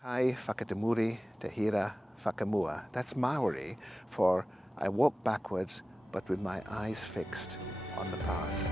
Kai Whakatemuri Te Hira Whakamua. That's Maori for I walk backwards but with my eyes fixed on the past.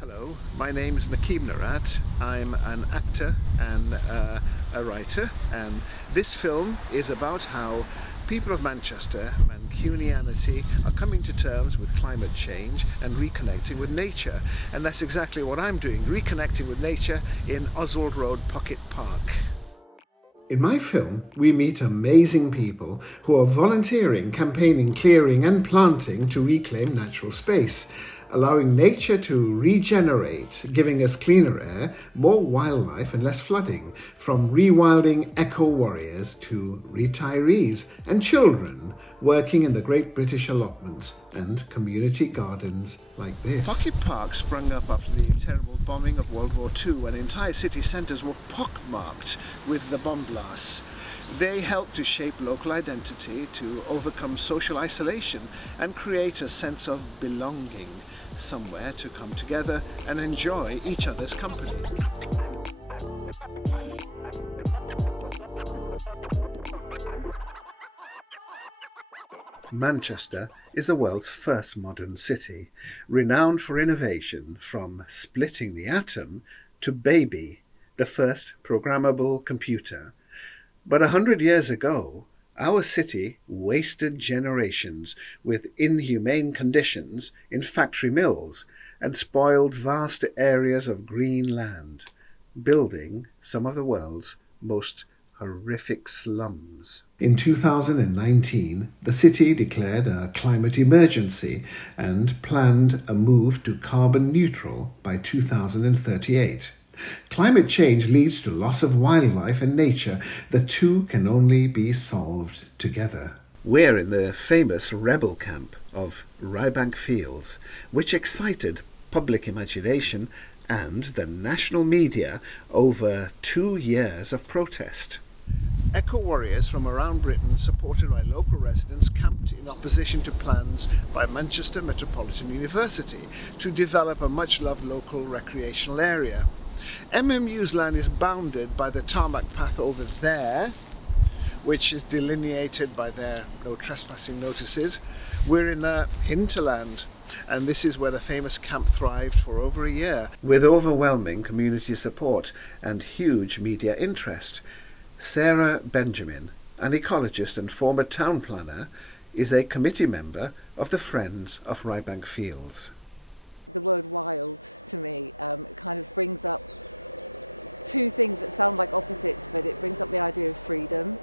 Hello, my name is Nakib Narat. I'm an actor and a writer, and this film is about how people of Manchester, Mancunianity, are coming to terms with climate change and reconnecting with nature. And that's exactly what I'm doing, reconnecting with nature in Oswald Road Pocket Park. In my film, we meet amazing people who are volunteering, campaigning, clearing and planting to reclaim natural space, allowing nature to regenerate, giving us cleaner air, more wildlife and less flooding, from rewilding eco-warriors to retirees and children working in the Great British allotments and community gardens like this. Pocket Park sprung up after the terrible bombing of World War II, when entire city centres were pockmarked with the bomb blasts. They helped to shape local identity, to overcome social isolation and create a sense of belonging, somewhere to come together and enjoy each other's company. Manchester is the world's first modern city, renowned for innovation, from splitting the atom to Baby, the first programmable computer. But 100 years ago, our city wasted generations with inhumane conditions in factory mills and spoiled vast areas of green land, building some of the world's most horrific slums. In 2019, the city declared a climate emergency and planned a move to carbon neutral by 2038. Climate change leads to loss of wildlife and nature. The two can only be solved together. We're in the famous rebel camp of Rybank Fields, which excited public imagination and the national media over 2 years of protest. Eco-warriors from around Britain, supported by local residents, camped in opposition to plans by Manchester Metropolitan University to develop a much-loved local recreational area. MMU's land is bounded by the tarmac path over there, which is delineated by their no trespassing notices. We're in the hinterland, and this is where the famous camp thrived for over a year, with overwhelming community support and huge media interest. Sarah Benjamin, an ecologist and former town planner, is a committee member of the Friends of Rybank Fields. The word wild to me kind of brings up two things that sound like opposites, but it brings up the idea of freedom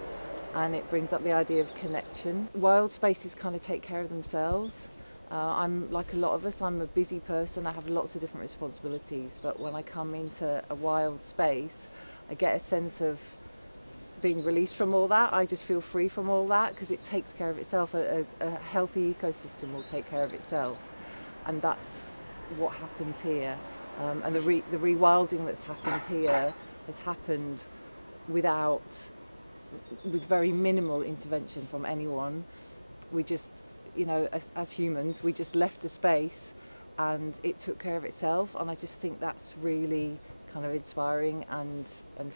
and it brings up the idea of connection. Wild spaces kind of take care of themselves. I'm like a lot of us, I'm a busy person, I have lots of different responsibilities, but when I come into a wild space, I get a sense of being released from all that. I just feel free from all that because it takes care of itself. A healthy ecosystem will take care of itself, and that's what happens here. And the rewilding that's happened here has happened with very minimal intervention from anyone. We just, as humans, we just left a space and it took care of itself, and I just think that's really kind of inspiring and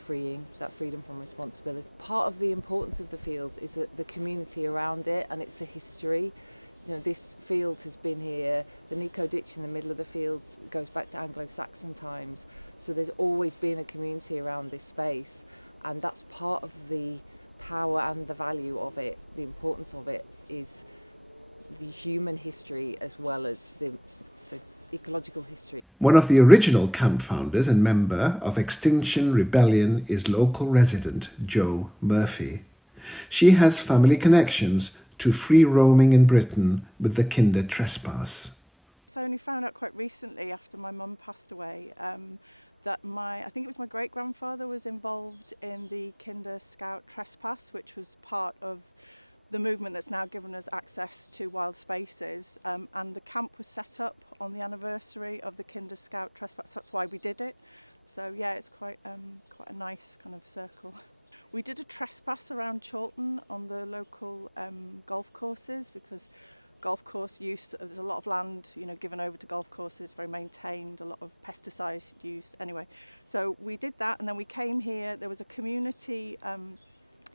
freeing, that freedom from responsibility. Part of the importance of the fields is that the community around it, and it's the history. This field has been here, the Nico ditch in the middle of the fields goes back to Anglo-Saxon times, so there's always been a community around this space, and that's part of the power and the value of it. The importance of it is the human history as well as the ecological history. One of the original camp founders and member of Extinction Rebellion is local resident Jo Murphy. She has family connections to free roaming in Britain with the Kinder Trespass. I only found out quite recently, after my mum passed away, that I think it was my great-grandfather was involved in the Kinder Scout Trespass, which was part of the movement that's now given us access to wild spaces, and the camp was set up on the anniversary of the Kinder Scout Trespass. That's why we did it. So yeah, it's quite a nice kind of circle. We did a trespass around Chorlton on the local golf courses, because golf course use, there's a lot of land, given over to golf courses, very maintained, a lot of pesticide use. Anyway, so we did that, and then we came here. There was a community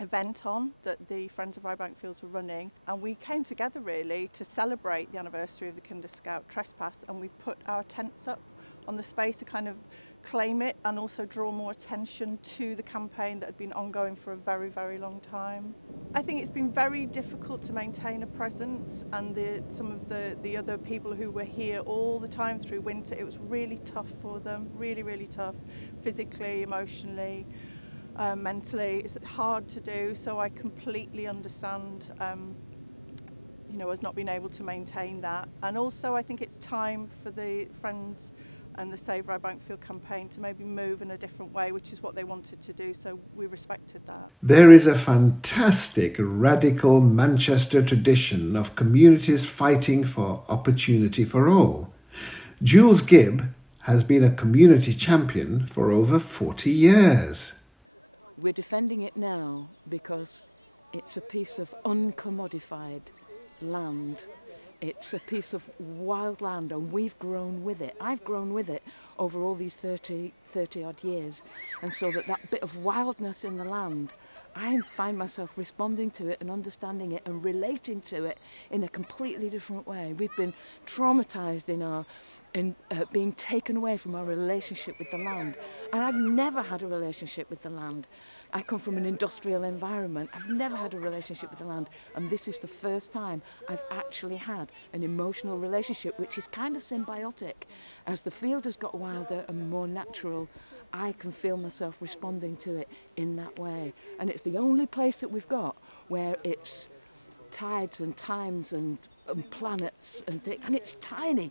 event on that the Friends of Rybank Fields were running, and we came together really to celebrate the anniversary of the Kinder Scout Trespass, and we put our tents up on the space to kind of claim it and also draw more attention to the campaign that had been ongoing for a very, very long time. I think it's been very difficult to maintain a presence, and some of the other people who were here all the time through winter, it was really tough for them, really, really tough, physically, emotionally, mentally. It's hard to do, so I completely understand us not being able to maintain that. And also I think it's time for the Friends and the Save Rybank Field campaign to maybe move in a different way, which is what they wanted to do, so we respected that. There is a fantastic, radical Manchester tradition of communities fighting for opportunity for all. Jules Gibb has been a community champion for over 40 years. We're defending it now because it's a piece of uncommodified land. It's a piece of wild land, and we've grown with it. I've grown with it over all these 30 odd years. And so that bit of wildness in the land, I find myself responding to it and understanding it and relating to it in a completely different way. We've been traumatised in being taken away from our relationship with the land. And I've never had a relationship with the land. I come from an industrial environment. I've never had a relationship with the land, and this is the first time I've actually had an emotional relationship, which is kind of symbiotic. As the field has got wilder and more natural, I can feel myself responding to it in that way. And it's the only place that we've got where it's tides and times and planets and things, and it's tiny,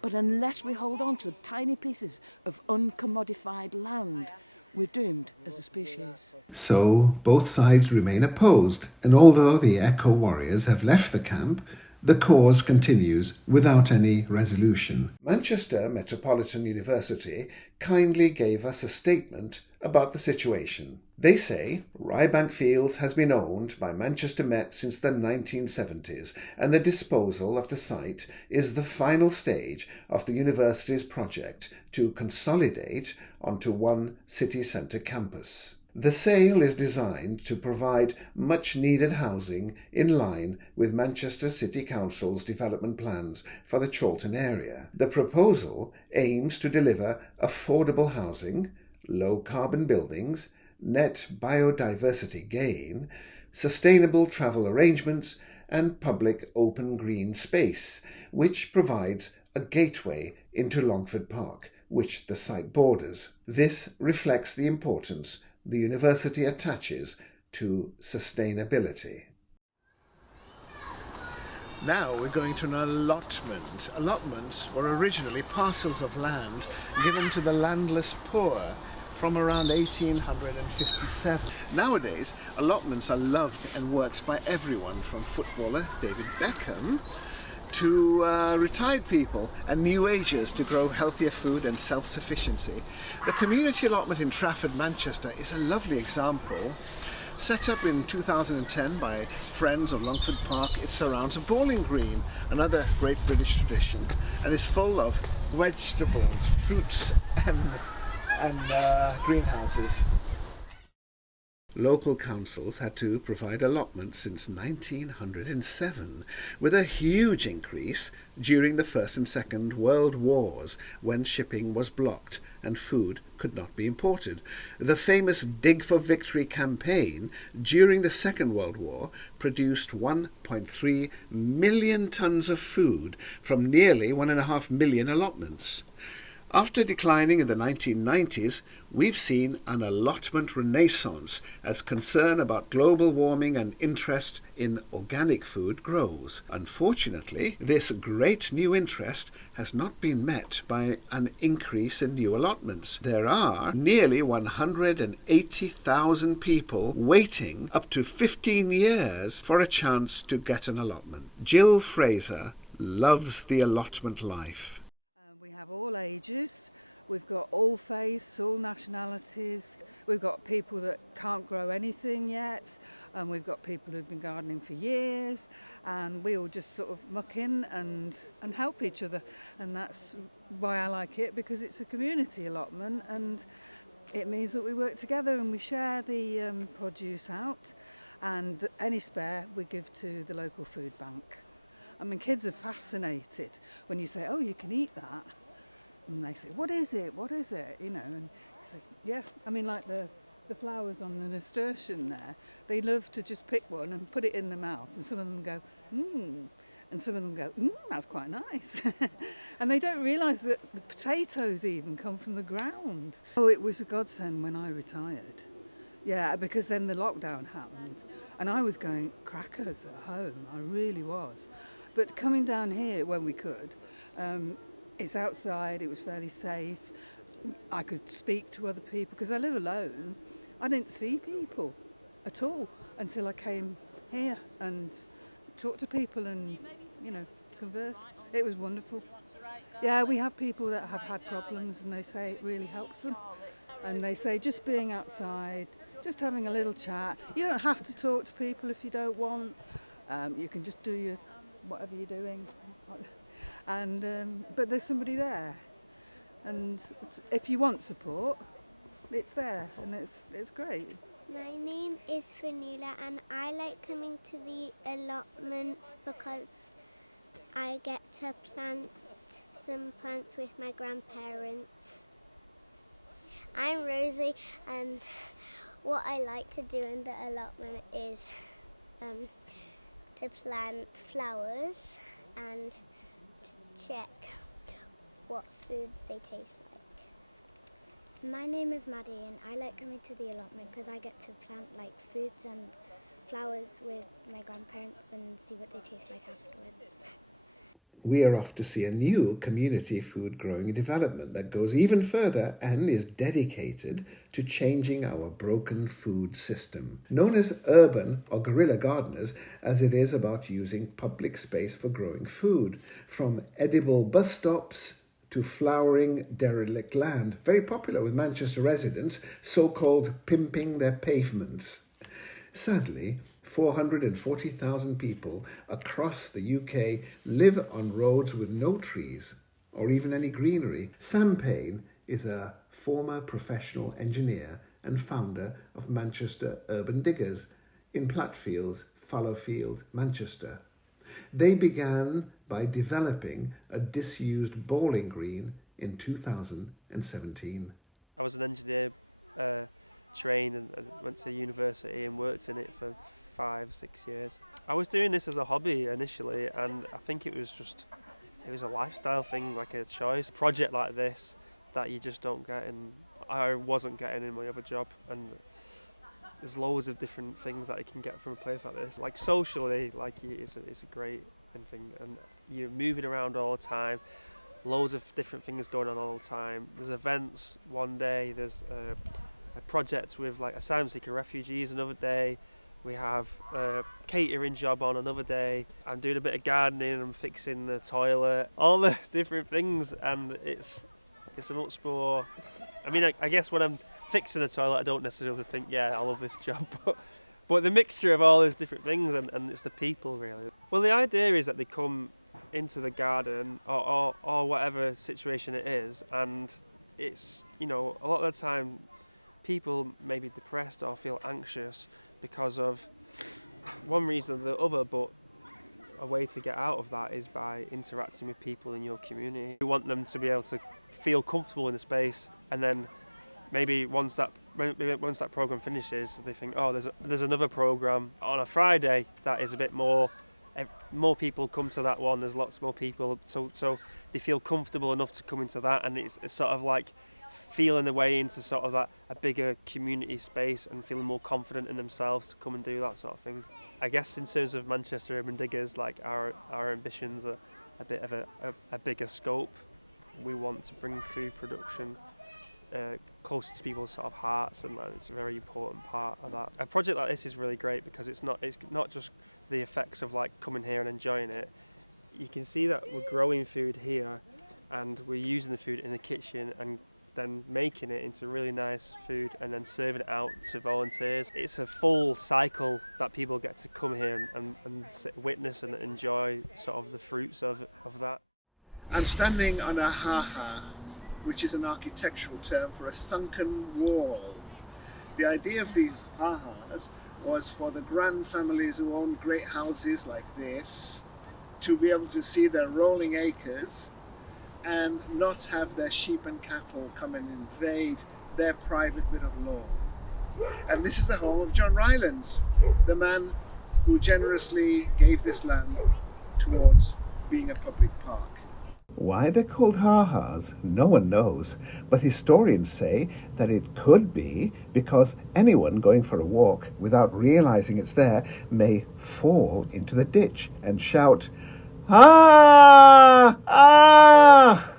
but unless we hold on to tiny pieces of uncommodified land, we're doomed as a species. So both sides remain opposed, and although the Echo Warriors have left the camp, the cause continues without any resolution. Manchester Metropolitan University kindly gave us a statement about the situation. They say Rybank Fields has been owned by Manchester Met since the 1970s, and the disposal of the site is the final stage of the university's project to consolidate onto one city centre campus. The sale is designed to provide much-needed housing in line with Manchester City Council's development plans for the Chorlton area. The proposal aims to deliver affordable housing, low-carbon buildings, net biodiversity gain, sustainable travel arrangements, and public open green space, which provides a gateway into Longford Park, which the site borders. This reflects the importance the university attaches to sustainability. Now we're going to an allotment. Allotments were originally parcels of land given to the landless poor from around 1857. Nowadays, allotments are loved and worked by everyone from footballer David Beckham to retired people and new agers to grow healthier food and self-sufficiency. The community allotment in Trafford, Manchester is a lovely example. Set up in 2010 by Friends of Longford Park, it surrounds a bowling green, another great British tradition, and is full of vegetables, fruits and greenhouses. Local councils had to provide allotments since 1907, with a huge increase during the First and Second World Wars, when shipping was blocked and food could not be imported. The famous Dig for Victory campaign during the Second World War produced 1.3 million tons of food from nearly 1.5 million allotments. After declining in the 1990s, we've seen an allotment renaissance as concern about global warming and interest in organic food grows. Unfortunately, this great new interest has not been met by an increase in new allotments. There are nearly 180,000 people waiting up to 15 years for a chance to get an allotment. Jill Fraser loves the allotment life. We have all ages, we've got all faiths, all nationalities, we've got people that can't grow anything yet, and we've got people who've been gardening for years, and we all just sort of muck in and help each other. And that's why I like it, because it's a community allotment, and it means that we work together and we share the produce out, and any spare we give to the local food bank. I mean, kids are fascinated when you say, oh, you can eat that. And they say, what is it? What is it? You know, and you say, yeah. I mean, like the flowers on the nasturtium there, they love to just pick one and put it in their mouth. And some of them go, and some of them go, that's quite nice. And they don't realise that the potatoes even come from the ground. Oh, it was a godsend when I retired. Yeah, because then the lockdown happened. And I was going crackers at home. I really was. But coming down here when we could, it's outside, it was fairly safe. I could speak to other people because I live alone. I didn't see people at all until I came here and talked to people and, you know, conversed. It was wonderful. Yeah, we have people that have had problems and they say it really helps them. And they say just being outside, just having a little chat. You don't have to talk to people if you don't want. You can just do whatever you're doing. And but there's somebody there, and if you want support, it's there, and it's great. My name is Fanila, and I like coming to the allotment because I get to plant some plants with my grandparents. I'm Rosie, and what I like to do in the allotment is to plant flowers and check what foods they taste like. My name is Maddie, and I like coming to the allotment because I get to plant like foods and flowers with my grandparents and see what they taste like afterwards. We are off to see a new community food growing development that goes even further and is dedicated to changing our broken food system. Known as urban or guerrilla gardeners, as it is about using public space for growing food, from edible bus stops to flowering derelict land, very popular with Manchester residents, so-called pimping their pavements. Sadly, 440,000 people across the UK live on roads with no trees or even any greenery. Sam Payne is a former professional engineer and founder of Manchester Urban Diggers in Plattfields, Fallowfield, Manchester. They began by developing a disused bowling green in 2017. I was an engineer, trained and went to university and worked in it for 5-6 years. I was doing this as a hobby initially, and I think it was a lifestyle thing, like a choice. A project like this that you just don't get in, I wasn't getting in my other job, and there's loads of different things that you can get from a place like this. Like socially, like it's a great thing, and you're moving around all the time, loads of different things going on all the time. There's events one day, there's a project with like asylum seeker refugees another day. We have a catering job on another day. I'm doing a bit of gardening, I'm fixing the toilet, all the different things, and it's a much more. I mean, I guess when I'm fixing a toilet, I don't necessarily think, yeah, I love this job, but the mixture of all those different things, and it's the people really. Well, the idea is that they come into the garden or whatever situation it is, and it's, you know, a lot of the time people may be depressed or feel anxious because of one reason or the other, but a way to get out of that is by interacting with people in your community. You want them to be able to feel comfortable in the space, and then maybe once that program finishes, they think, oh, there's another program on a Friday that is a bit more more people come to that one. There's lots more people, so they feel comfortable enough to come into that, and it's sort of like feeling their way into sort of that a bigger community space and feeling more confident in themselves to come and do that sort of thing. I guess in terms of Manchester Urban Diggers, like our ambitions are a bit of a bigger scope. We want to bring food production closer to people's sort of hearts, and it's a very important part of that. A project like this is really great because it's not just the effects of like coming here and enjoying it. You can see that we're growing food here, and we're using the food in the kitchen and then making it into really nice food and then serving it out to volunteers. It's a full cycle that people get to come here and witness and enjoy sort of the fruits of that. I'm standing on a ha-ha, which is an architectural term for a sunken wall. The idea of these ha-has was for the grand families who owned great houses like this to be able to see their rolling acres and not have their sheep and cattle come and invade their private bit of lawn. And this is the home of John Rylands, the man who generously gave this land towards being a public park. Why they're called ha-has, no one knows, but historians say that it could be because anyone going for a walk without realizing it's there may fall into the ditch and shout, "Ah! Ah!"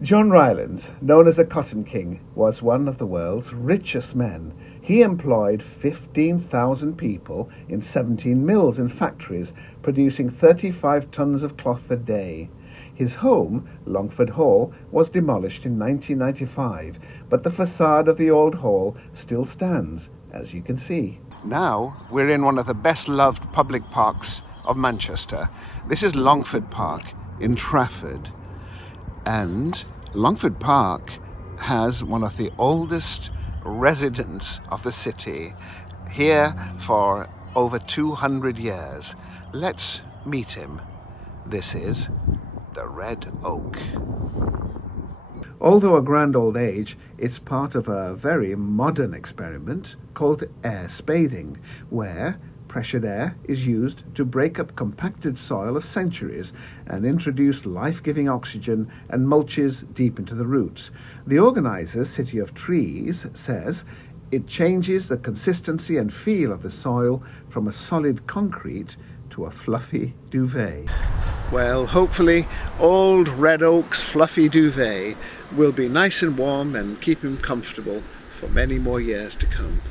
John Rylands, known as the Cotton King, was one of the world's richest men. He employed 15,000 people in 17 mills and factories, producing 35 tons of cloth a day. His home, Longford Hall, was demolished in 1995, but the facade of the old hall still stands, as you can see. Now we're in one of the best-loved public parks of Manchester. This is Longford Park in Trafford. And Longford Park has one of the oldest residents of the city, here for over 200 years. Let's meet him. This is the Red Oak. Although a grand old age, it's part of a very modern experiment called air spading, where pressured air is used to break up compacted soil of centuries and introduce life-giving oxygen and mulches deep into the roots. The organizer, City of Trees, says it changes the consistency and feel of the soil from a solid concrete to a fluffy duvet. Well, hopefully old Red Oak's fluffy duvet will be nice and warm and keep him comfortable for many more years to come.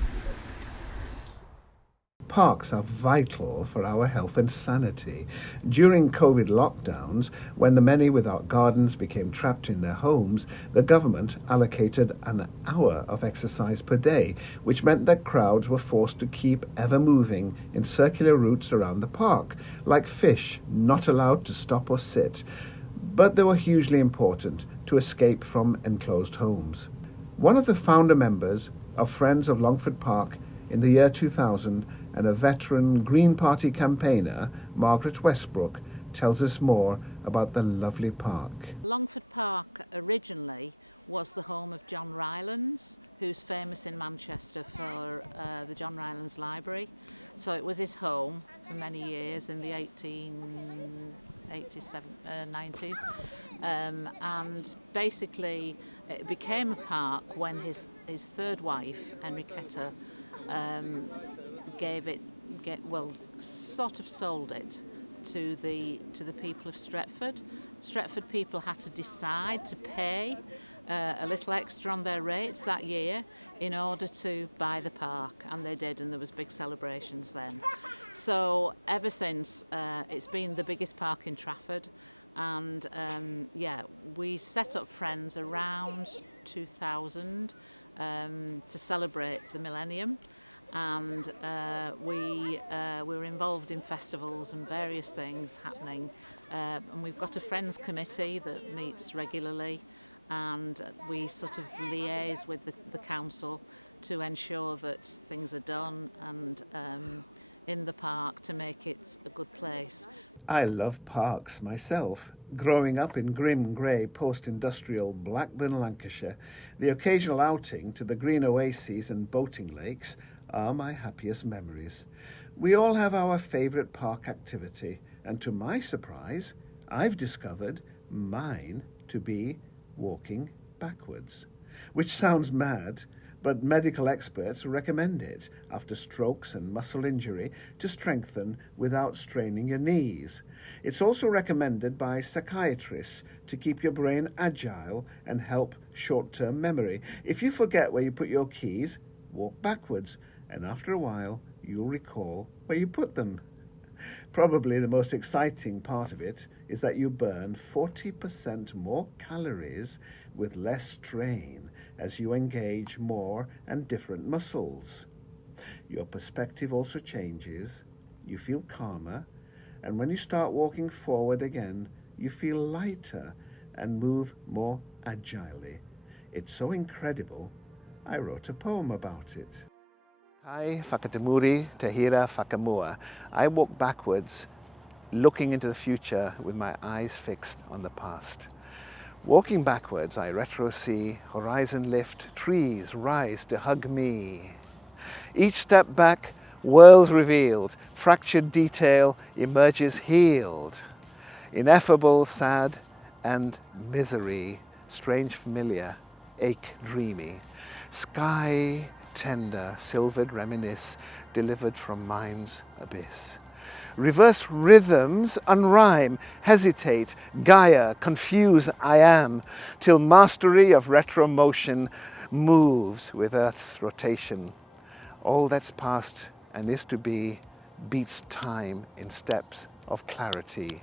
Parks are vital for our health and sanity. During COVID lockdowns, when the many without gardens became trapped in their homes, the government allocated an hour of exercise per day, which meant that crowds were forced to keep ever moving in circular routes around the park, like fish not allowed to stop or sit. But they were hugely important to escape from enclosed homes. One of the founder members of Friends of Longford Park in the year 2000 and a veteran Green Party campaigner, Margaret Westbrook, tells us more about the lovely park. Longford Park originally was the home of John Rylands, who's famous in Manchester for the John Rylands Library. So it was his home for many years in the 90s. And basically it became a park when his third wife, Enriqueta, sold it to the people of Stretford. Stretford people had to decide to pay a little extra on their rates that year in order to buy the park, and they did, and there was big celebrations then. So ever since, it's been the biggest park in Trafford, and we set up Friends around 2000 to celebrate the millennium. And we were involved in festivals and various things happening, and we've got a Friends committee that meets regularly, and we sort of liaise with the council to ensure that things are done and in the park to make it a good place. I love parks myself. Growing up in grim grey post-industrial Blackburn, Lancashire, the occasional outing to the green oases and boating lakes are my happiest memories. We all have our favourite park activity, and to my surprise, I've discovered mine to be walking backwards, which sounds mad, but medical experts recommend it after strokes and muscle injury to strengthen without straining your knees. It's also recommended by psychiatrists to keep your brain agile and help short-term memory. If you forget where you put your keys, walk backwards, and after a while you'll recall where you put them. Probably the most exciting part of it is that you burn 40% more calories with less strain as you engage more and different muscles. Your perspective also changes, you feel calmer, and when you start walking forward again, you feel lighter and move more agilely. It's so incredible, I wrote a poem about it. Hai whakatemuri te hira whakamua. I walk backwards, looking into the future with my eyes fixed on the past. Walking backwards, I retro-see, horizon lift, trees rise to hug me. Each step back, worlds revealed, fractured detail emerges healed. Ineffable, sad, and misery, strange familiar, ache dreamy. Sky tender, silvered reminisce, delivered from mind's abyss. Reverse rhythms unrhyme, hesitate, Gaia, confuse I am, till mastery of retro motion moves with Earth's rotation. All that's past and is to be beats time in steps of clarity.